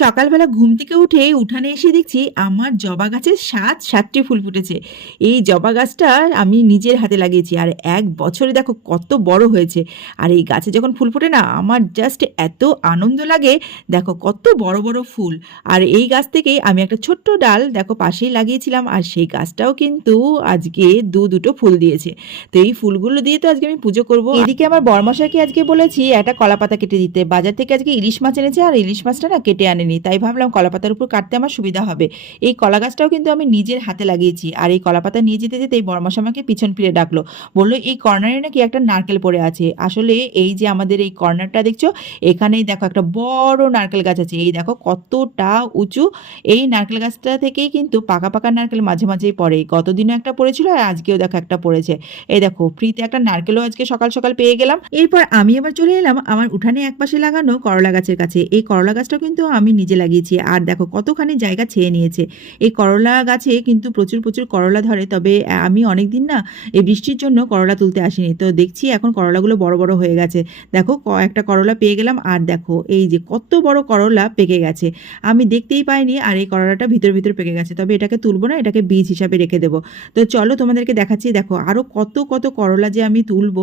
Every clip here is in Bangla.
সকালবেলা ঘুম থেকে উঠে উঠানে এসে দেখছি আমার জবা গাছে ৭টি ফুল ফুটেছে। এই জবা গাছটা আমি নিজের হাতে লাগিয়েছি আর ১ বছরে দেখো কত বড় হয়েছে। আর এই গাছে যখন ফুল ফোটে না আমার জাস্ট এত আনন্দ লাগে। দেখো কত বড় বড় ফুল। আর এই গাছ থেকেই আমি একটা ছোট্ট ডাল দেখো পাশেই লাগিয়েছিলাম আর সেই গাছটাও কিন্তু আজকে দুটো ফুল দিয়েছে। তো এই ফুলগুলো দিয়ে তো আজকে আমি পুজো করব। এদিকে আমার বরমশাইকে আজকে বলেছি একটা কলাপাতা কেটে দিতে। বাজার থেকে আজকে ইলিশ মাছ এনেছে আর ইলিশ মাছটা না কেটে আনেনি, তাই ভাবলাম কলাপাতার উপর কাটতে আমার সুবিধা হবে। এই কলা গাছটাও কিন্তু আমি নিজের হাতে লাগিয়েছি। আর এই কলাপাতা নিয়ে যেতে যেতে এই বরমশা আমাকে পিছন ফিরে ডাকলো, বললো এই কর্নারে নাকি একটা নারকেল পড়ে আছে। আসলে এই যে আমাদের এই কর্নারটা দেখছো, এখানেই দেখো একটা বড় নারকেল গাছ আছে। এই দেখো কতটা উঁচু। এই নারকেল গাছটা থেকেই কিন্তু পাকা পাকা নারকেল মাঝে মাঝেই পড়ে। গতদিনও একটা পড়েছিল আর আজকেও দেখো একটা পড়েছে। এই দেখো ফ্রিতে একটা নারকেলও আজকে সকাল সকাল পেয়ে গেলাম। এরপর আমি আবার চলে এলাম আমার উঠানে একপাশে লাগানো করলা গাছের কাছে। এই করলা গাছটা কিন্তু আমি নিজে লাগিয়েছি আর দেখো কতখানি জায়গা ছেয়ে নিয়েছে। এই করলা গাছে কিন্তু প্রচুর প্রচুর করলা ধরে, তবে আমি অনেক দিন না এই বৃষ্টির জন্য করলা তুলতে আসিনি, তো দেখছি এখন করলাগুলো বড় বড় হয়ে গেছে। দেখো একটা করলা পেয়ে গেলাম আর দেখো এই যে কত বড় করলা পেকে গেছে, আমি দেখতেই পাইনি। আর এই করলাটা ভিতর ভিতর পেকে গেছে, তবে এটাকে তুলবো না, এটাকে বীজ হিসাবে রেখে দেবো। তো চলো তোমাদেরকে দেখাচ্ছি। দেখো আরও কত কত করলা যে আমি তুলবো।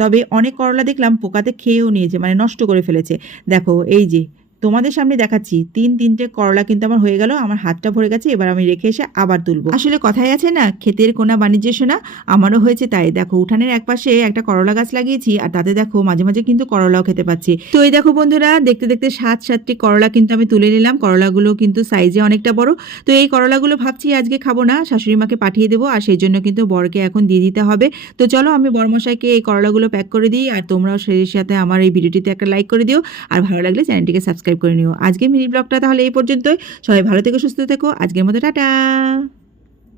তবে অনেক করলা দেখলাম পোকাতে খেয়েও নিয়েছে, মানে নষ্ট করে ফেলেছে। দেখো এই যে তোমাদের সামনে দেখাচ্ছি ৩টে করলা কিন্তু আমার হয়ে গেল, আমার হাতটা ভরে গেছে। এবার আমি রেখে এসে আবার তুলবো। আসলে কথাই আছে না, ক্ষেতের কোনা বাণিজ্য শোনা, আমারও হয়েছে তাই। দেখো উঠানের একপাশে একটা করলা গাছ লাগিয়েছি আর তাতে দেখো মাঝে মাঝে কিন্তু করলাও খেতে পাচ্ছি। তো এই দেখো বন্ধুরা, দেখতে দেখতে ৭টি করলা কিন্তু আমি তুলে নিলাম। করলাগুলো কিন্তু সাইজে অনেকটা বড়। তো এই করলাগুলো ভাবছি আজকে খাবো না, শাশুড়ি মাকে পাঠিয়ে দেবো, আর সেই জন্য কিন্তু বরকে এখন দিয়ে দিতে হবে। তো চলো আমি বরমশাইকে এই করলাগুলো প্যাক করে দিই, আর তোমরাও সেই সাথে আমার এই ভিডিওটিতে একটা লাইক করে দিও, আর ভালো লাগলে চ্যানেলটিকে সাবস্ক্রাইব করে নিও। আজকে মিনি ব্লগটা তাহলে এই পর্যন্তই। সবাই ভালো থেকো, সুস্থ থেকো। আজকের মতো টাটা।